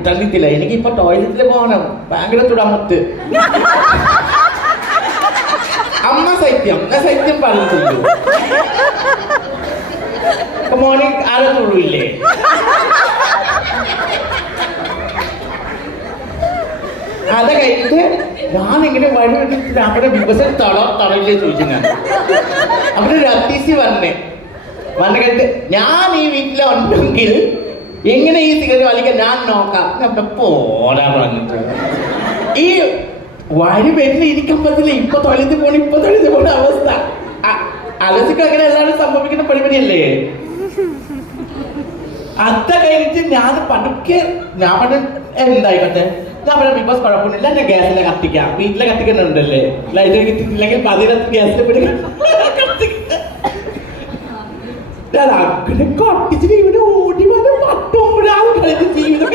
വിട്ടറിയത്തില്ല. എനിക്കിപ്പോ ടോയ്ലറ്റിൽ പോകണം, ഭയങ്കര തുടമത്ത്. അമ്മ സത്യം, ഞാൻ സത്യം പറഞ്ഞിട്ടുള്ളൂ. മോർണിംഗ് ആരെ തൊഴില്ലേ? അത് കഴിഞ്ഞിട്ട് ഞാനിങ്ങനെ വഴി വിട്ടിട്ട് അവിടെ വിഭജനം തടയില്ലേ ചോദിച്ചു. ഞാൻ അവിടെ ഒരു അതിശി വന്ന് കഴിഞ്ഞിട്ട് ഞാൻ ഈ വീട്ടിലെ ഉണ്ടെങ്കിൽ എങ്ങനെ ഈ സിഗരറ്റ് വലിക്കാൻ ഞാൻ നോക്കാം. അവിടെ പോരാ പറഞ്ഞിട്ട് ഈ വഴി വരുന്ന ഇരിക്കുമ്പത്തില്ല. ഇപ്പൊ തൊഴിലത്തിൽ പോണ അവസ്ഥ. അലസിക്ക് അങ്ങനെ എല്ലാവരും സംഭവിക്കുന്ന പരിപാടിയല്ലേ. അത് കഴിഞ്ഞിട്ട് ഞാൻ പതുക്കെ ഞാൻ എന്തായിക്കോട്ടെ, ഞാൻ പറയാം ബിഗ് ബോസ് കുഴപ്പമൊന്നുമില്ല, ഞാൻ ഗ്യാസിലെ കത്തിക്കാം. വീട്ടിലെ കത്തിക്കുന്നുണ്ടല്ലേ, ലൈറ്റ് കിട്ടിയില്ലെങ്കിൽ 10 ഗ്യാസിലെ പിടി ഞാൻ അങ്ങനെ കത്തിച്ചിട്ട് ഇവിടെ ഓടി വന്ന് 10 കളിച്ച് ജീവിതം